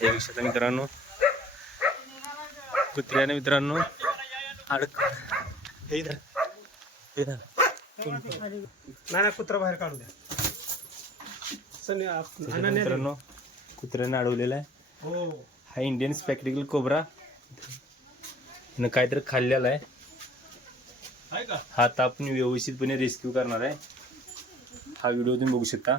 हे रिक्षाचा मित्रांनो. कुत्र्याने मित्रांनो. अडक. हे. हे कुत्रा बाहेर काढू द्या. मित्रांनो कुत्र्याने अडवलेला आहे. हो. हा इंडियन स्पेक्टिकल कोबरा काहीतरी खाल्लेला आहे. हा आता आपण व्यवस्थितपणे रेस्क्यू करणार आहे. हा व्हिडिओ तुम्ही बघू शकता.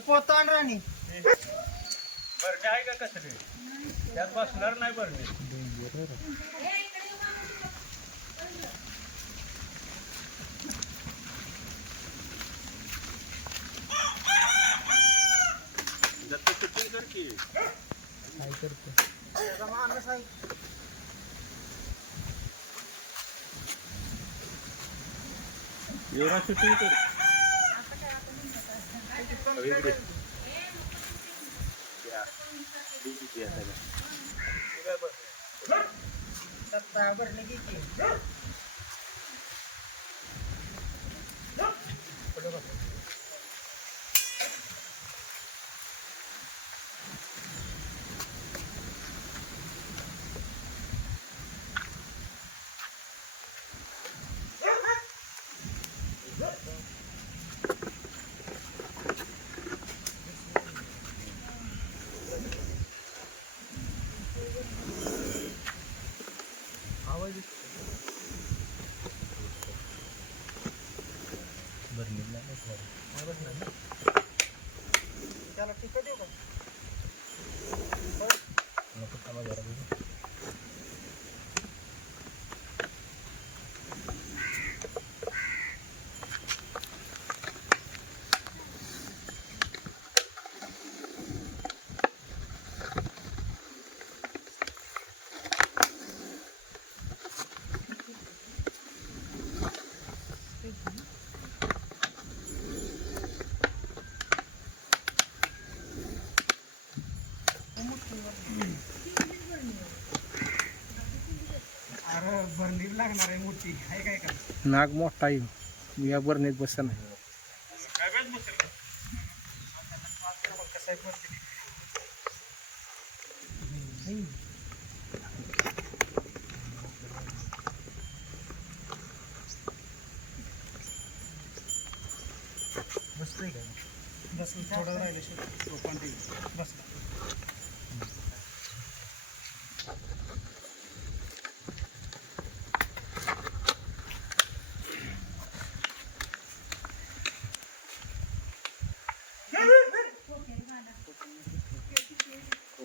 पोतान राणी. बरणे आहे का कसरे त्यात बसणार नाही बरणे दत्त शूटिंग कर की काय करतो. एवढा शूटिंग कर. 잘 보시나요? अरे भरणी लागणार आहे मोठी आहे काय का नाग मोठा आहे या बरणीत बस नाही काय वेळ बसेल का बस बस.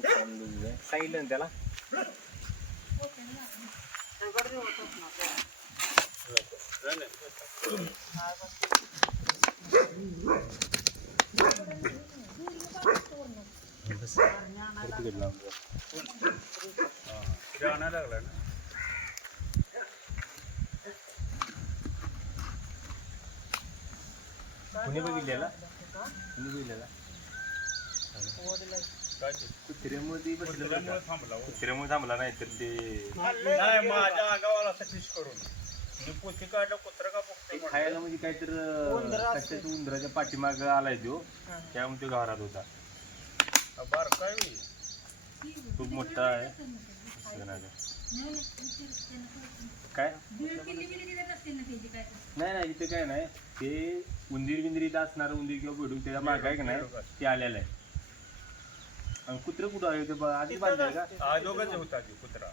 सांगितलं ना त्याला तिकीट लावून द्या. आणायला कुत्र्यामुळे बसलं? थांबला नाही तर ते नाही माझ्या अंगावर असं फिश करून. मी पोती काढलं कुत्र का ते. खायला म्हणजे काहीतरी उंदराच्या पाठीमाग आलाय तो. त्यामुळे तो घरात होता. बार काय? खूप मोठा आहे? काय? नाही नाही इथे काय नाही. ते उंदीर बिंदीर इथं असणार उंदीर किंवा बेडूक त्याच्या माग आहे का नाही? ते आलेलं आहे. आणि कुत्र कुठं आहे ते ब- आधी बांधलंय का? हा दोघच होता ती कुत्रा.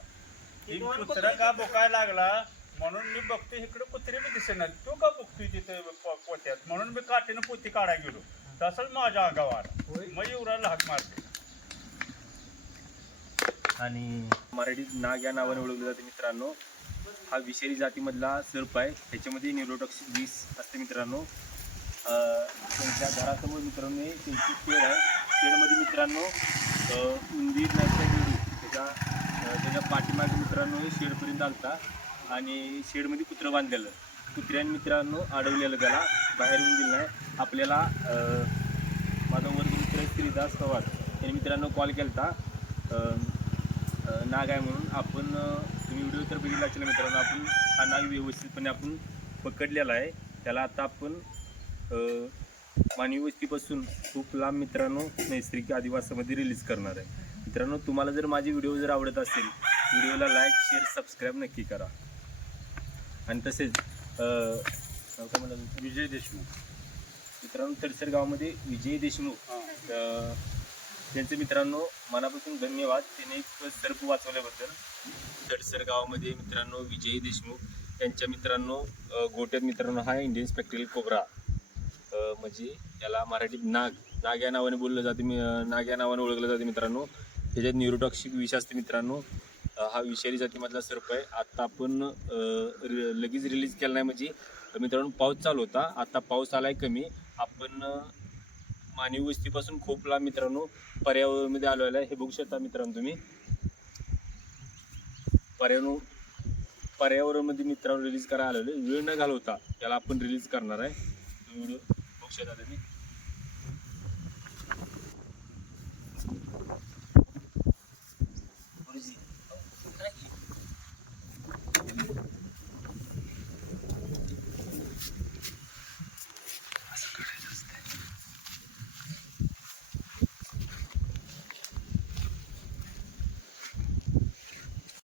ती कुत्रा का बोकायला लागला? म्हणून मी बघते इकडे कुत्रे बी दिसेना तो का बघतोय तिथे प- पोत्यात? म्हणून मी काठीनं पोती काढा गेलो. तसंच माझ्या अंगावर. मग एवढा हाक मारते आणि मराठीत नाग या नावाने ओळखलं जाते मित्रांनो. हा विषारी जातीमधला सर्प आहे. त्याच्यामध्ये न्यूरोटॉक्सिक विष असते मित्रांनो. अं, त्यांच्या घरासमोर मित्रांनो हे त्यांची शेड आहे. शेडमध्ये मित्रांनो उंदीर नाही गेडू त्याच्या त्याच्या पाठीमागे मित्रांनो हे शेडपर्यंत आलता. आणि शेडमध्ये कुत्रं बांधलेलं. कुत्र्याने मित्रांनो अडवलेलं त्याला. बाहेर येऊन दिलं नाही आपल्याला माझा वर्ग मित्र श्रीदास पवार यांनी मित्रांनो कॉल केला होता नाग आहे म्हणून. आपण तुम्ही व्हिडिओ तर बघितला असेल मित्रांनो. आपण हा नाग व्यवस्थितपणे आपण पकडलेला आहे. त्याला आता आपण मानवी खूप लांब मित्रांनो नैसर्गिक आदिवासामध्ये रिलीज करणार आहे. मित्रांनो तुम्हाला जर माझे व्हिडिओ जर आवडत असेल व्हिडिओला लाईक शेअर सबस्क्राईब नक्की करा. आणि तसेच? विजय देशमुख. मित्रांनो तडसर गावामध्ये विजय देशमुख त्यांचे मित्रांनो मनापासून धन्यवाद. त्यांनी एक सर्प वाचवल्याबद्दल. तडसर गावामध्ये मित्रांनो विजय देशमुख त्यांच्या मित्रांनो गोट्यात मित्रांनो हा इंडियन स्पेक्ट्रल कोबरा. म्हणजे याला मराठीत नाग नाग या नावाने बोललं जाते मी नाग या नावाने ओळखलं जाते मित्रांनो. त्याच्यात न्यूरोटॉक्सिक विष असते मित्रांनो. हा विषारी जातीमधला सर्प आहे. आत्ता आपण लगेच रिलीज केला नाही म्हणजे मित्रांनो पाऊस चालू होता. आत्ता पाऊस आलाय कमी. आपण मानवी वस्तीपासून खोपला मित्रांनो पर्यावरणामध्ये आलेला आहे. हे बघू शकता मित्रांनो तुम्ही. पर्यावरण पर्यावरणमध्ये मित्रांनो रिलीज करायला आलेलो आहे. वेळ न घालवता त्याला आपण रिलीज करणार आहे. Video şelalemi. What is it?